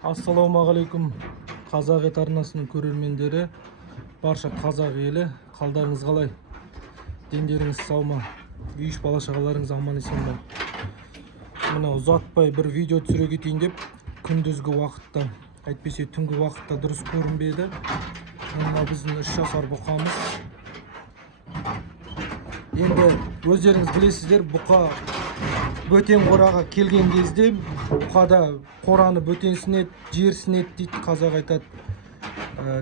Ассалаумағалейкум қазақ ет арнасының көрермендері, барша қазақ елі, қалдарыңыз қалай? Дендеріңіз сау ма? Үй бала шағаларыңыз аман есен бе? Мына ұзатпай бір видео түсіре кетейін деп, күндізгі уақытта, әйтпесе түнгі уақытта дұрыс көрінбеді. Мына біздің 3 жасар бұқамыз. Енді өздеріңіз білесіздер, бұқа бөтен қораға келген кезде бұқада қораны бөтенсінет, жерсінет дейді, қазақ айтады.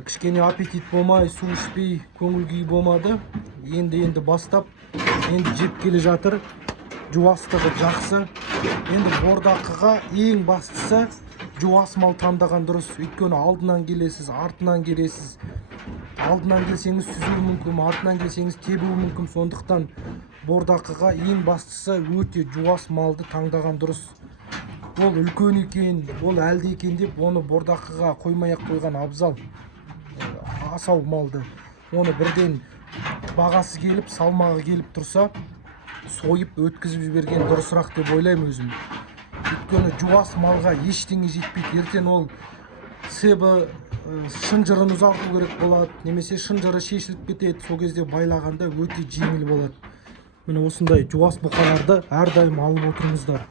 Кішкене аппетит болмай, су ішпей, көңіл күй болмады. Енді бастап, енді жеп келе жатыр. Жуастығы жақсы. Енді бордақыға ең бастысы жуас мал таңдаған дұрыс. Өйткені алдынан келесіз, артынан келесіз. Алдынан келсеңіз сүзуі мүмкін, артынан келсеңіз тебуі мүмкін. Сондықтан бордақыға ең бастысы өте жуас малды таңдаған дұрыс. Ол үлкен екен, ол әлді екен деп, оны бордақыға қоймай-ақ қойған абзал. Асау малды. Оны бірден бағасы келіп, салмағы келіп тұрса, сойып өткізіп жіберген дұрысырақ деп ойлаймын өзім. Өйткені жуас малға ештеңе жетпейді. Ертең ол себі шынжырын ұзарту керек болады, немесе шынжыры шешіліп кетеді. Сол кезде байлағанда өте жеңіл болады. Міне осындай жуас бұқаларды әрдайым алып отырыңыздар.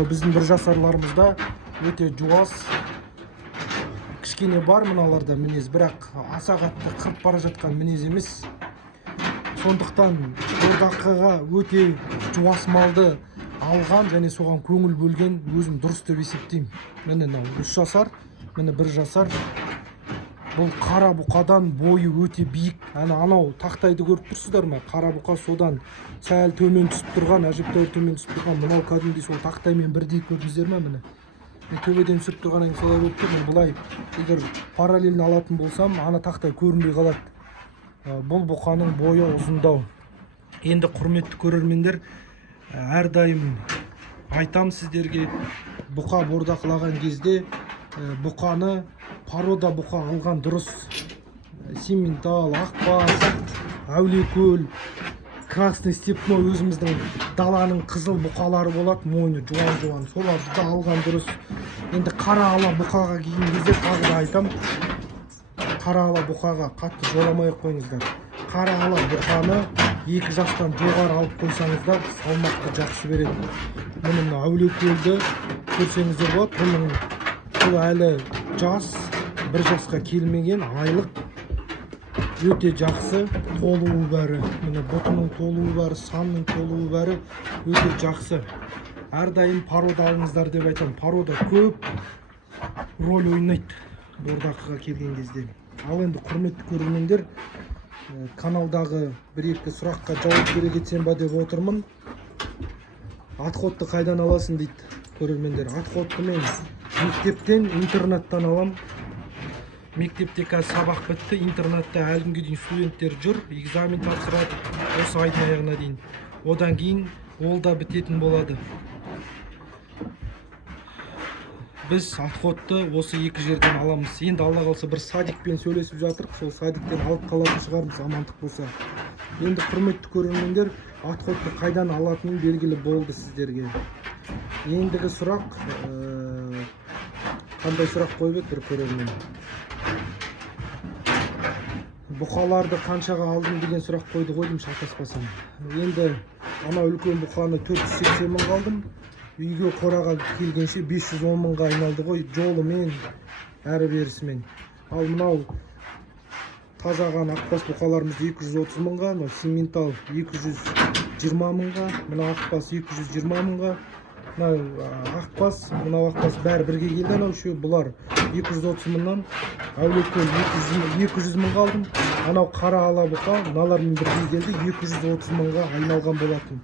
Біздің бір жасарларымызда өте жуас, кішкене бар мыналарда мінез, бірақ аса қатты қырып бара жатқан мінез емес. Сондықтан бордақыға өте жуас малды алған және соған көңіл бөлген өзім дұрыс деп есептеймін. Міне 3 жасар, міне 1 жасар. Бұл қара бұқадан бойы өте биік. Анау тақтайды көріп тұрсыздар ма? Қара бұқа содан сәл төмен түсіп тұрған, әжептәуір төмен түсіп тұрған. Мынау кәдімгідей сол тақтаймен бірдей көрдіңіздер ме міне? Төбеден түсіп тұрғаннан кейін солай болып тұр. Бұлай егер параллельно алатын болсам, ана тақтай көрінбей қалады. Бұл бұқаның бойы ұзындау. Енді құрметті көрермендер, әрдайым айтам сіздерге, бұқа бордақылаған кезде бұқаны порода бұқа алған дұрыс. Симментал, Ақбас, Әулиекөл, Красный Степной, өзіміздің даланың қызыл бұқалары болады, мойны жуан-жуан, соларды да алған дұрыс. Енді қара ала бұқаға келген кезде тағы да айтам, қара ала бұқаға қатты жоламай қойыңыздар. Қара ала бұқаны 2 жастан жоғары алып қойсаңыздар, салмақты жақсы береді. Мұның Әулиекөлді көрсеңіздер болады, бұл әлі жас, 1 жасқа келмеген, айлық, өте жақсы, толуы бәрі. Міне бұтының толуы бәрі, санның толуы бәрі өте жақсы. Әрдайым порода алыңыздар деп айтам. Порода көп рөл ойнайды бордақыға келген кезде. Ал енді құрметті көрермендер, каналдағы 1-2 сұраққа жауап бере кетсем ба деп отырмын. Отходты қайдан аласың дейді көрермендер. Отходты мен мектептен, интернаттан алам. Мектепте қазір сабақ бітті, интернатта әлі күнге дейін студенттер жүр, экзамен тапсырады осы айдың аяғына дейін. Одан кейін ол да бітетін болады. Біз отходты осы 2 жерден аламыз. Енді алла қалса бір садикпен сөйлесіп жатырық, сол садиктен алып қалатын шығармыз, амандық болса. Енді құрметті көрермендер, отходты қайдан алатынын белгілі болды сіздерге. Ендігі сұрақ, қандай сұрақ қойып еді бір көрермен? Бұқаларды қаншаға алдым деген сұрақ қойды ғой деймін, шатаспасам. Енді ана үлкен бұқаны 480 мың қалдым. Үйге қораға келгенше 510 мыңға айналды ғой, жолымен, әрі берісімен. Ал мынау тазаған Ақбас бұқаларымыз 230 мыңға, Симментал 220 мыңға, мына Ақбас 220 мыңға. Ақбас, мынау Ақбас бәрі бірге келді, анау үшеу. Бұлар 230 мыңнан, Әулиекөл 200 мыңға алдым. Анау қара ала бұқа, мыналармен бірге келді, 230 мыңға айналған болатын.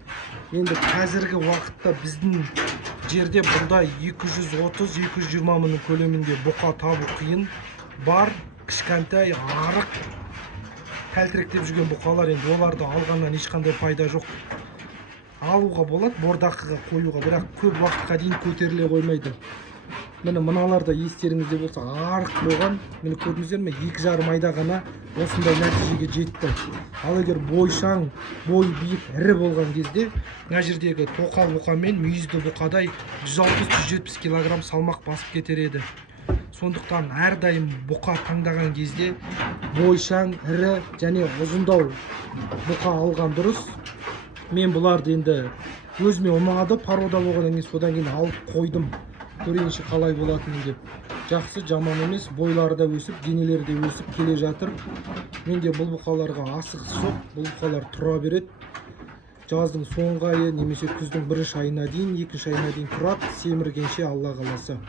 Енді қазіргі уақытта біздің жерде бұнда 230-220 мыңның көлемінде бұқа табу қиын. Бар, кішкентай, арық, тәлтіректеп жүрген бұқалар, енді оларды алғаннан ешқандай пайда жоқ. Алуға болады, бордақыға қоюға, бірақ көп уақытқа дейін көтеріле қоймайды. Міне мыналарда естеріңізде болса арық болған, міне көрдіңіздер ме, 2,5 айда ғана осындай нәтижеге жетті. Ал егер бойшаң, бой биік, ірі болған кезде, мына жердегі тоқал бұқа мен мүйізді бұқадай 160-170 килограмм салмақ басып кетер еді. Сондықтан әрдайым бұқа таңдаған кезде бойшаң, ірі және ұзындау бұқа алған дұрыс. Мен бұларды енді өзіме ұнады, порода болғаннан кейін содан кейін алып қойдым. Көрейінші қалай болатынын деп. Жақсы, жаман емес, бойлары да өсіп, денелері де өсіп келе жатыр. Менде бұл бұқаларға асығыс жоқ, бұл бұқалар тұра береді. Жаздың соңғы айы немесе күздің бірінші айына дейін, екінші айына дейін тұрады, семіргенше Алла қаласа.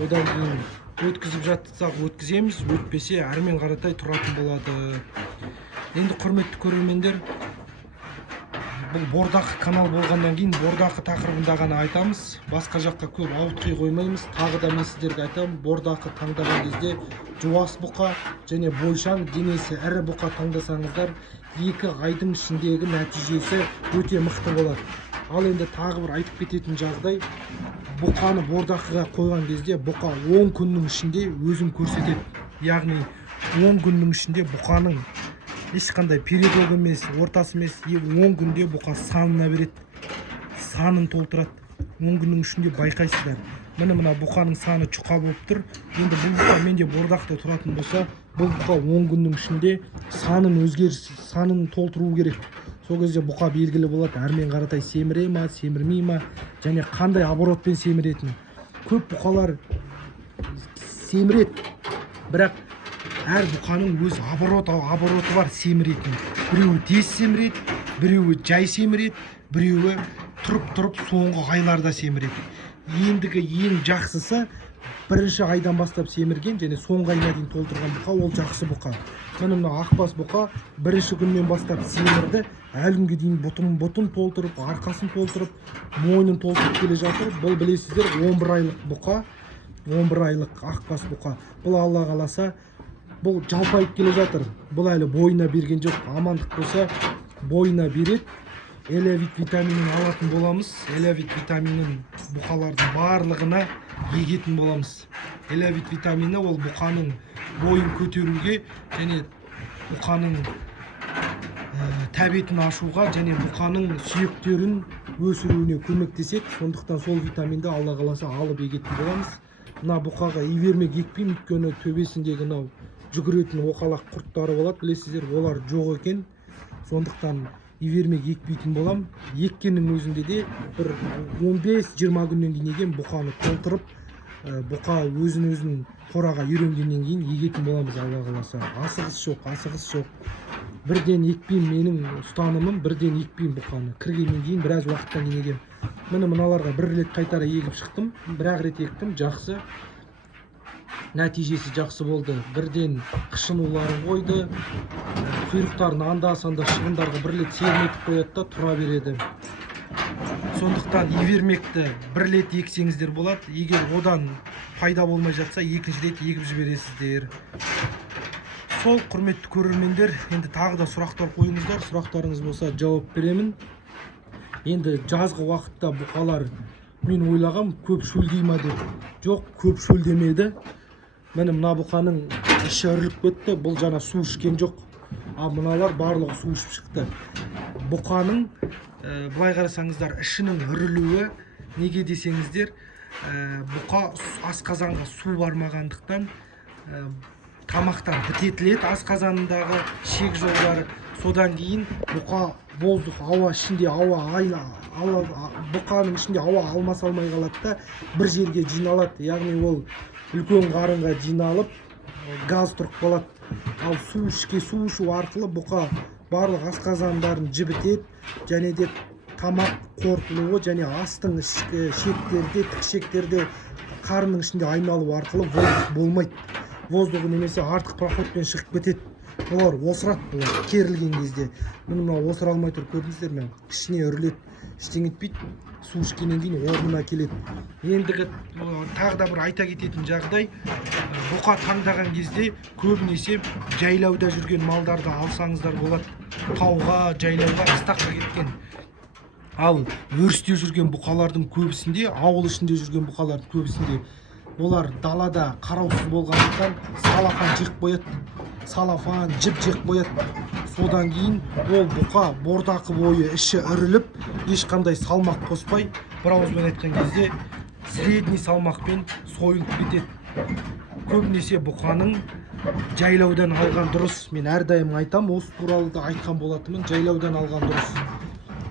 Одан кейін өткізіп жатсақ өткіземіз, өтпесе әрмен қаратай тұратын болады. Енді құрметті көрермендер, бұл бордақы канал болғаннан кейін бордақы тақырыбында ғана айтамыз. Басқа жаққа көп ауытқи қоймаймыз. Тағы да мен сіздерге айтамын, бордақы таңдаған кезде жуас бұқа және бойшаң, денесі ірі бұқа таңдасаңыздар, 2 айдың ішіндегі нәтижесі өте мықты болады. Ал енді тағы бір айтып кететін жағдай, бұқаны бордақыға қойған кезде бұқа 10 күннің ішінде өзін көрсетеді. Яғни 10 күннің ішінде бұқаның ешқандай период емес, ортасы емес, 10 күнде бұқа санына береді, санын толтырады. 10 күннің ішінде байқайсыздар. Мына бұқаның саны жұқа болып тұр. Енді бұл бұқа менде бордақта тұратын болса, бұл бұқа 10 күннің ішінде санын толтыру керек. Сол кезде бұқа белгілі болады, әрмен қаратай семіре ма, семірмей ма, және қандай оборотпен семіретіні. Көп бұқалар семіреді, бірақ әр бұқаның өз обороты бар семіретін. Біреуі тез семіреді, біреуі жай семіреді, біреуі тұрып соңғы айларда семіреді. Ендігі ең жақсысы бірінші айдан бастап семірген және соңғы айына дейін толтырған бұқа, ол жақсы бұқа. Мына ақбас бұқа бірінші күннен бастап семірді, әлі күнге дейін бұтын толтырып, арқасын толтырып, мойнын толтырып келе жатыр. Бұл білесіздер 11 айлық бұқа, 11 айлық ақбас бұқа. Бұл Алла қаласа бұл жалпайып келе жатыр. Бұл әлі бойына берген жоқ. Амандық болса бойына береді. Элевит витаминін алатын боламыз. Элевит витаминін бұқалардың барлығына егетін боламыз. Элевит витамині ол бұқаның бойын көтеруге және бұқаның тәбетін ашуға және бұқаның сүйектерін өсіруіне көмектеседі. Сондықтан сол витаминді Алла қаласа алып егетін боламыз. Мына бұқаға ивермек екпеймін, өйткені төбесіндегі жүгіретін оқалақ құрттары болады, білесіздер, олар жоқ екен. Сондықтан ивермек екпейтін болам. Еккеннің өзінде де бір 15-20 күннен кейін еген бұқаны толтырып, бұқа өзін қораға үйренгеннен кейін егетін боламыз Алла қаласа. Асығыс жоқ. Бірден екпеймін, менің ұстанымым бірден екпеймін бұқаны. Кіргеннен кейін біраз уақыттан кейін егем. Мыналарға бір рет қайтара егіп шықтым, бір-ақ рет ектім, жақсы. Нәтижесі жақсы болды. Бірден қышынуларын қойды. Құйрықтарын анда-санда шығындарға бір рет серметіп қояды да тұра береді. Сондықтан ивермекті бір рет ексеңіздер болады. Егер одан пайда болмай жатса, екінші рет егіп жібересіздер. Сол, құрметті көрермендер, енді тағы да сұрақтар қойыңыздар. Сұрақтарыңыз болса жауап беремін. Енді жазғы уақытта бұқалар, мен ойлағам көп шөлдей ма деп. Жоқ, көп шөлдемеді. Мына бұқаның іші үріліп кетті. Бұл жана су ішкен жоқ. Мыналар барлығы су ішіп шықты. Бұқаның былай қарасаңыздар, ішінің үрілуі неге десеңіздер, бұқа асқазанға су бармағандықтан тамақтан бітетіледі, асқазанындағы шек жолдары. Содан кейін бұқа боздық ауа ішінде, бұқаның ішінде ауа алмас алмай қалады да бір жерге жиналады. Яғни ол үлкен қарынға жиналып газ тұрып қалады. Ал су ішу арқылы бұқа барлық асқазандарын жібітеді, және де тамақ қорытылуы және астың ішкі шектерде, тікшектерде қарынның ішінде айналу арқылы воздух болмайды. Воздухы немесе артық проходпен шығып кетеді. Олар осырады, бұлар керілген кезде. Мына осыра алмай тұр, көрдіңіздер ме? Ішіне үріледі, іштен етпейді, су ішкеннен кейін орнына келеді. Ендігі тағы да бір айта кететін жағдай, бұқа таңдаған кезде көбінесе жайлауда жүрген малдарды алсаңыздар болады. Тауға, жайлауға, қыстаққа кеткен. Ал өрісте жүрген бұқалардың көбісінде, ауыл ішінде жүрген бұқалардың көбісінде олар далада қараусыз болғандықтан салафан жеп қояды. Салафан жіп қояды. Содан кейін ол бұқа бордақы бойы іші үріліп, ешқандай салмақ қоспай, бір ауызбен айтқан кезде средний салмақпен сойылып кетеді. көбінесе бұқаның жайлаудан алған дұрыс. Мен әрдайым айтам, осы туралы да айтқан болатынмын, жайлаудан алған дұрыс.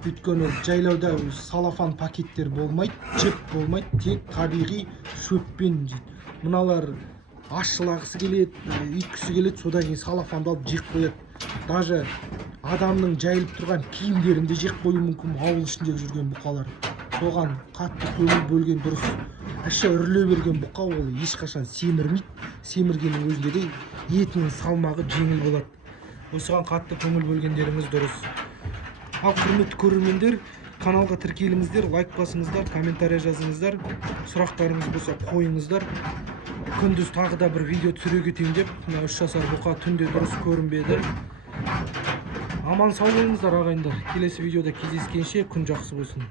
Өйткені жайлауда салафан пакеттер болмайды, жіп болмайды, тек табиғи шөппен жейді. Мыналар ашшылағысы келеді, үйткісі келеді, содан кейін салафанды алып жеп қояды. Даже адамның жайылып тұрған киімдерін де жеп қоюы мүмкін, ауыл ішінде жүрген бұқалар. Соған қатты көңіл бөлген дұрыс. Іші үрлей берген бұқа ол ешқашан семірмейді. Семіргеннің өзінде де етінің салмағы жеңіл болады. Осыған қатты көңіл бөлгендеріңіз дұрыс. Ал құрметті көрермендер, каналға тіркеліңіздер, лайк басыңыздар, комментарий жазыңыздар, сұрақтарыңыз болса қойыңыздар. Күндіз тағы да бір видео түсіре кетейін деп, 3 жасар бұқа түнде дұрыс көрінбеді. Аман сау болыңыздар ағайындар. Келесі видеода кездескенше күн жақсы болсын.